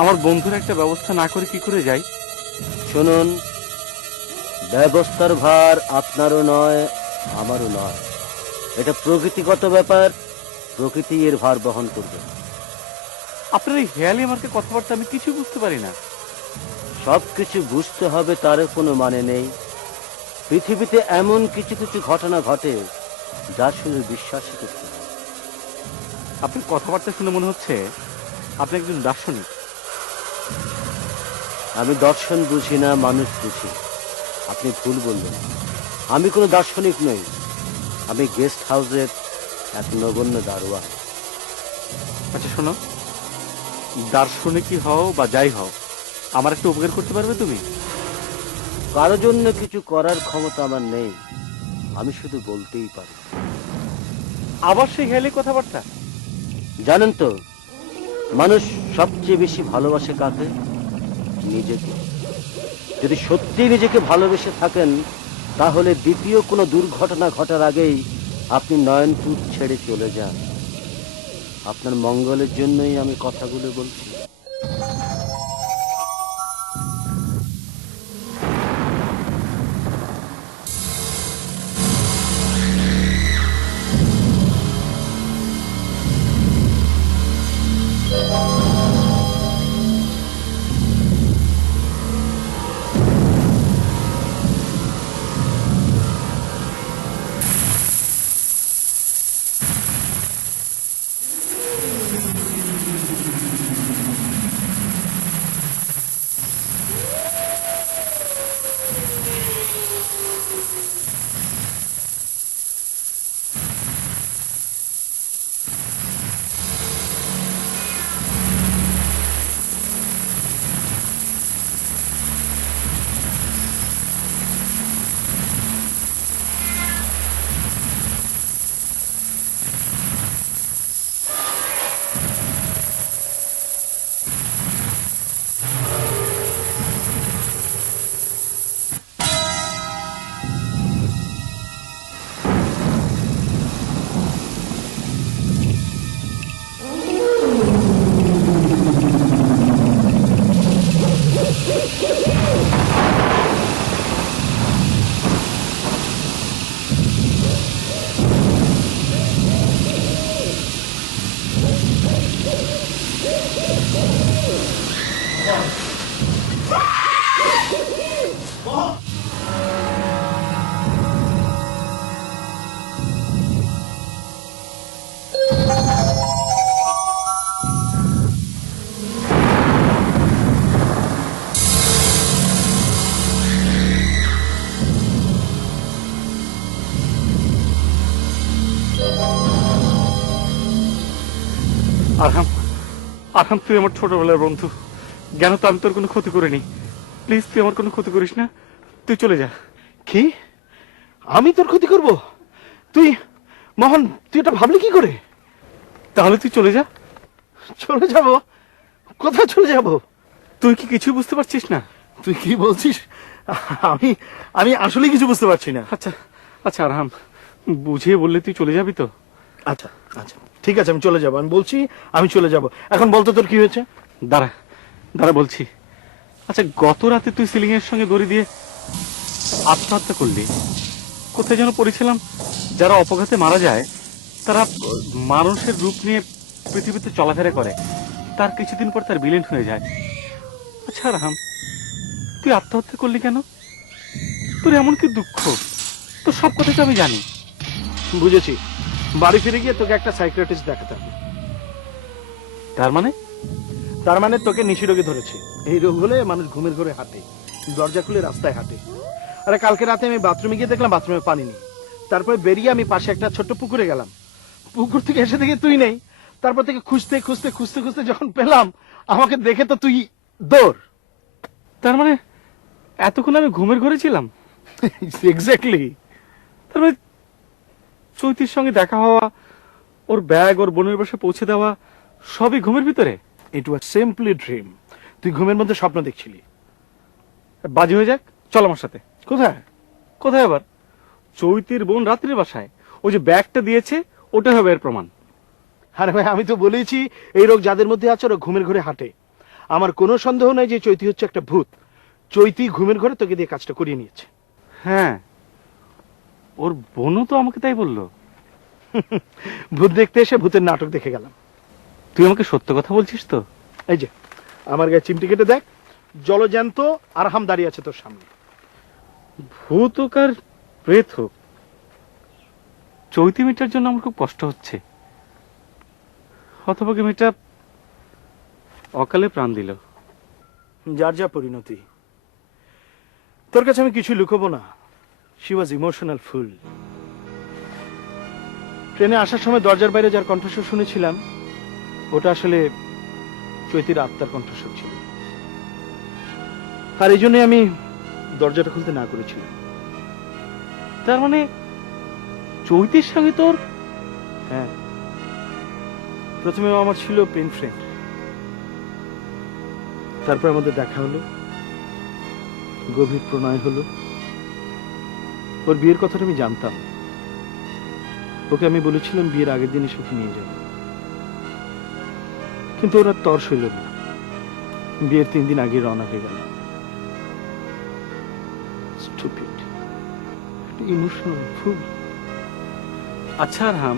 আমার বন্ধুর একটা ব্যবস্থা না করে কি করে যাই? শুনুন, ব্যবস্থার ভার আপনারও নয়, আমারও নয়। এটা প্রকৃতিগত ব্যাপার, প্রকৃতি এর ভার বহন করবে। আপনার এই হেয়ালি আমাকে কথাবার্তা আমি কিছু বুঝতে পারি না। সবকিছু বুঝতে হবে তার কোনো মানে নেই। পৃথিবীতে এমন কিছু কিছু ঘটনা ঘটে যা শুনে বিশ্বাসই করতে হয়। আপনার কথাবার্তা শুনে মনে হচ্ছে আপনি একজন দার্শনিক। আমি দর্শন বুঝি না, মানুষ বুঝি। আপনি ভুল বললেন, আমি কোনো দার্শনিক নই। আমি গেস্ট হাউসের এক নগণ্য দারোয়ান। আচ্ছা শোনো, দার্শনিকই হও বা যাই হও, আমার একটা উপকার করতে পারবে তুমি? কারো জন্য কিছু করার ক্ষমতা আমার নেই, আমি শুধু বলতেই পারি। আবার সেই হেলে কথাবার্তা। জানেন তো, মানুষ সবচেয়ে বেশি ভালোবাসে কাকে? নিজেকে। যদি সত্যি নিজেকে ভালোবেসে থাকেন, তাহলে দ্বিতীয় কোনো দুর্ঘটনা ঘটার আগেই আপনি নয়নপুর ছেড়ে চলে যান। আপনার মঙ্গলের জন্যই আমি কথাগুলো বলছি। আরহাম, আরহাম, তুই আমার ছোটবেলার বন্ধু। জ্ঞান তো আমি তোর কোনো ক্ষতি করিনি। প্লিজ তুই আমার কোনো ক্ষতি করিস না, তুই চলে যা। কি? আমি তোর ক্ষতি করব? তুই মোহন, তুই এটা ভাবলি কি করে? তাহলে তুই চলে যা। চলে যাব? কোথায় চলে যাব? তুই কি কিছু বুঝতে পারছিস না? তুই কি বলছিস? আমি আমি আসলে কিছু বুঝতে পারছি না। আচ্ছা আচ্ছা আরহাম, বুঝিয়ে বললে তুই চলে যাবি তো? আচ্ছা আচ্ছা, ঠিক আছে, আমি চলে যাব। আমি বলছি আমি চলে যাব। এখন বলতো তোর কি হয়েছে? দাঁড়া দাঁড়া বলছি। আচ্ছা, গত রাতে তুই সিলিং এর সঙ্গে দড়ি দিয়ে আত্মহত্যা করলি। কোথায় যেন পড়েছিলাম, যারা অপঘাতে মারা যায় তারা মানুষের রূপ নিয়ে পৃথিবীতে চলাফেরা করে, তার কিছুদিন পর তার বিলীন হয়ে যায়। আচ্ছা রাহাম, তুই আত্মহত্যা করলি কেন? তোর এমন কি দুঃখ? তোর সব কথা তো আমি জানি। বুঝেছি, বাড়ি ফিরে গিয়ে তোকে একটা সাইকিয়াট্রিস্ট দেখাতে হবে। তার মানে? তার মানে তোকে নিশি রোগে ধরেছে। এই রোগ হলে মানুষ ঘুমের ঘরে হাঁটে, দরজা খুলে রাস্তায় হাঁটে। আরে কালকে রাতে আমি বাথরুমে গিয়ে দেখলাম বাথরুমে পানি নেই। তারপরে বেরিয়ে আমি পাশে একটা ছোট্ট পুকুরে গেলাম। পুকুর থেকে এসে দেখি তুই নেই। তারপর থেকে খুঁজতে খুঁজতে খুঁজতে খুঁজতে যখন পেলাম, আমাকে দেখে তো তুই দৌড়। তার মানে এতক্ষণ আমি ঘুমের ঘরে ছিলাম? এক্স্যাক্টলি। তার মানে চৈতির সঙ্গে দেখা হওয়া, ওর ব্যাগ ওর বোনের বাসায় পৌঁছে দেওয়া, সবই ঘুমের ভিতরে? ইট ওয়াজ সিম্পলি ড্রিম। তুই ঘুমের মধ্যে স্বপ্ন দেখছিলি। বাজি হয়ে যাক, চল আমার সাথে। কোথায়? কোথায় আবার? চৈতির বোন রাত্রির বাসায়। ওই যে ব্যাগটা দিয়েছে, ওটা হবে এর প্রমাণ। আরে ভাই, আমি তো বলেছি এই রোগ যাদের মধ্যে আছে ওরা ঘুমের ঘরে হাঁটে। আমার কোনো সন্দেহ নাই যে চৈতি হচ্ছে একটা ভূত। চৈতি ঘুমের ঘরে তোকে দিয়ে কাজটা করিয়ে নিয়েছে। হ্যাঁ, ওর বোনও তো আমাকে তাই বললো। ভূত দেখতে এসে ভূতের নাটক দেখে গেলাম। তুই আমাকে সত্য কথা বলছিস তো? এই যে আমার গায়ে চিমটি কেটে দেখ, জলজ্যান্ত আরহাম দাঁড়িয়ে আছে তোর সামনে। ভূত হোক আর প্রেত হোক, চৈতি মেয়েটার জন্য আমার খুব কষ্ট হচ্ছে। হতভাগী মেয়েটা অকালে প্রাণ দিল। যার যা পরিণতি। তোর কাছে আমি কিছু লুকোবো না, শি ওয়াজ ইমোশনাল ফুল। ট্রেনে আসার সময় দরজার বাইরে যার কণ্ঠস্বর শুনেছিলাম, ওটা আসলে চৈতির আত্মার কণ্ঠস্বর ছিল। আর এই জন্যই আমি দরজাটা খুলতে না করেছিলাম। তার মানে চৈতির সঙ্গে তোর? হ্যাঁ, প্রথমে ও আমার ছিল পেন ফ্রেন্ড, তারপর আমাদের দেখা হলো, গভীর প্রণয় হলো। ওর বিয়ের কথাটা আমি জানতাম। ওকে আমি বলেছিলাম বিয়ের আগের দিন এসে ওকে নিয়ে যাব, কিন্তু ওরা তর সইল না। বিয়ের 3 দিন আগে রওনা হয়ে গেল। Stupid, emotional fool. আচ্ছা আরহাম,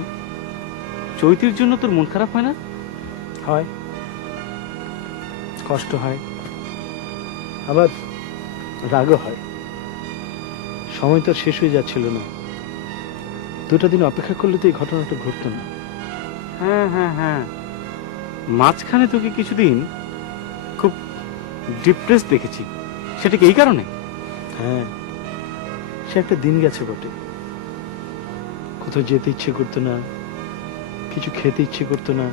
চৈতির জন্য তোর মন খারাপ হয় না? হয়, কষ্ট হয়, আবার রাগও হয়। সময় তো আর শেষ হয়ে যাচ্ছিল না। 2টা দিন অপেক্ষা করলে তো এই ঘটনাটা ঘটতো না। হ্যাঁ হ্যাঁ হ্যাঁ, মাঝখানে তোকে কিছুদিন খুব ডিপ্রেস দেখেছি। সেটা কি এই কারণে? হ্যাঁ, সে একটা দিন গেছে বটে। কোথাও যেতে ইচ্ছে করতো না, কিছু খেতে ইচ্ছে করতো না,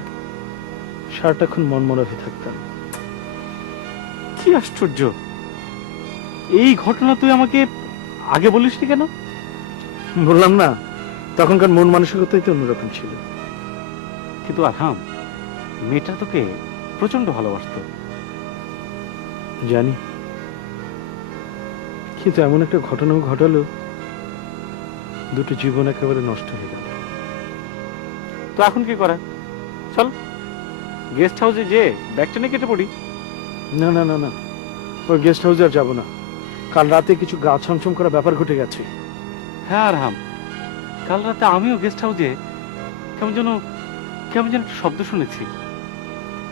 সারাটাক্ষণ মনমরা হয়ে থাকতাম। কি আশ্চর্য, এই ঘটনা তুই আমাকে আগে বলিসনি কেন? বললাম না, তখনকার মন মানসিকতাই তো অন্যরকম ছিল। কিন্তু আরহাম, মেয়েটা তোকে প্রচন্ড ভালোবাসতো। জানি, কিন্তু এমন একটা ঘটনাও ঘটালো, 2টো জীবন একেবারে নষ্ট হয়ে গেল। তো এখন কি করা? চল গেস্ট হাউসে যে ব্যাগটা নিয়ে কেটে পড়ি। না না না না, ওই গেস্ট হাউসে আর যাবো না। কাল রাতে কিছু গা ছমছম করা ব্যাপার ঘটে গেছে। হ্যাঁ আরহাম, কাল রাতে আমিও গেস্ট হাউসে কেমন যেন একটা শব্দ শুনেছি।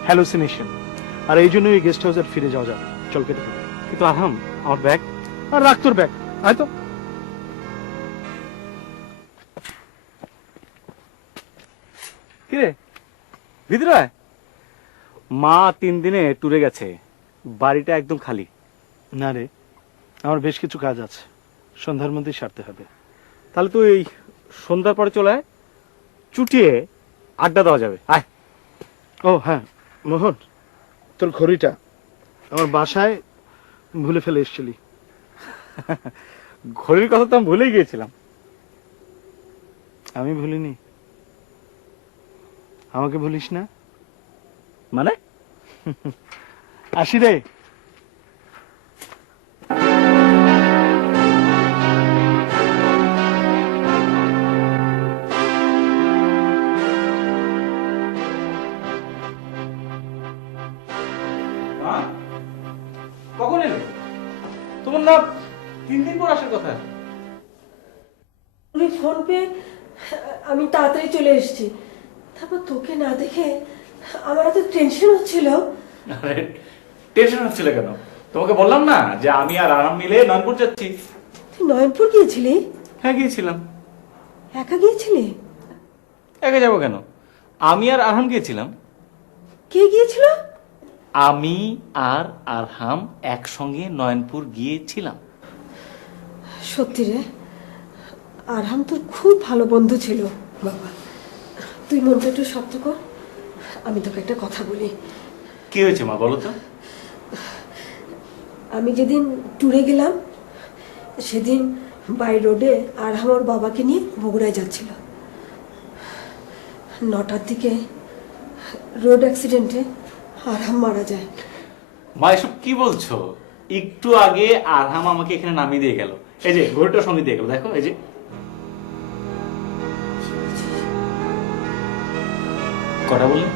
হ্যালুসিনেশন। আর এই জন্য এই গেস্ট হাউসে ফিরে যাওয়া যাবে। চল কেটে পড়ি। কিন্তু আরহাম, আমার ব্যাগ। আর রাখ তোর ব্যাগ, আয় তো। কিরে ভিতরে আয়। মা 3 দিনে ট্যুরে গেছে, বাড়িটা একদম খালি। না রে, আমার বেশ কিছু কাজ আছে, সন্ধ্যার মধ্যেই সারতে হবে। তাহলে তুই এই সন্ধ্যার পরে চলে আয়, চুটিয়ে আড্ডা দেওয়া যাবে। আয়। ও হ্যাঁ মোহন, তোর ঘড়িটা আমার বাসায় ভুলে ফেলে এসেছিলি। ঘড়ির কথা তো আমি ভুলেই গিয়েছিলাম। আমি ভুলিনি, আমাকে ভুলিস না মানে? আসি রে। কখন এলে? তোমার না 3 দিন পর আসার কথা। উনি ফোন পেয়ে আমি তাড়াতাড়ি চলে এসেছি। তারপর তোকে না দেখে আমার এত টেনশন হচ্ছিল। আরে টেনশন হচ্ছিল কেন? তোমাকে বললাম না যে আমি আর আরাম মিলে নয়নপুর যাচ্ছি। তুই নয়নপুর গিয়েছিলি? হ্যাঁ গিয়েছিলাম। একা গিয়েছিলি? একা যাবো কেন? আমি আর আরহাম গিয়েছিলাম। কে গিয়েছিল? আমি আর আরহাম একসঙ্গে নয়নপুর গিয়েছিলাম। সত্যি রে, আরহাম তোর খুব ভালো বন্ধু ছিল। বাবা, তুই মনটা একটু শক্ত কর, আমি তোকে একটা কথা বলি। কি হয়েছে মা, বলো তো? আমি যেদিন ট্যুরে গেলাম সেদিন বাই রোডে আরহাম ওর বাবাকে নিয়ে বগুড়ায় যাচ্ছিল। 9টার দিকে রোড অ্যাক্সিডেন্টে আরহাম মারা যায়। মা এসব কি বলছো? একটু আগে আরহাম আমাকে এখানে নামিয়ে দিয়ে গেল। এই যে ঘড়িটা সঙ্গে দিয়ে গেল, দেখো এই যে। কটা বললে?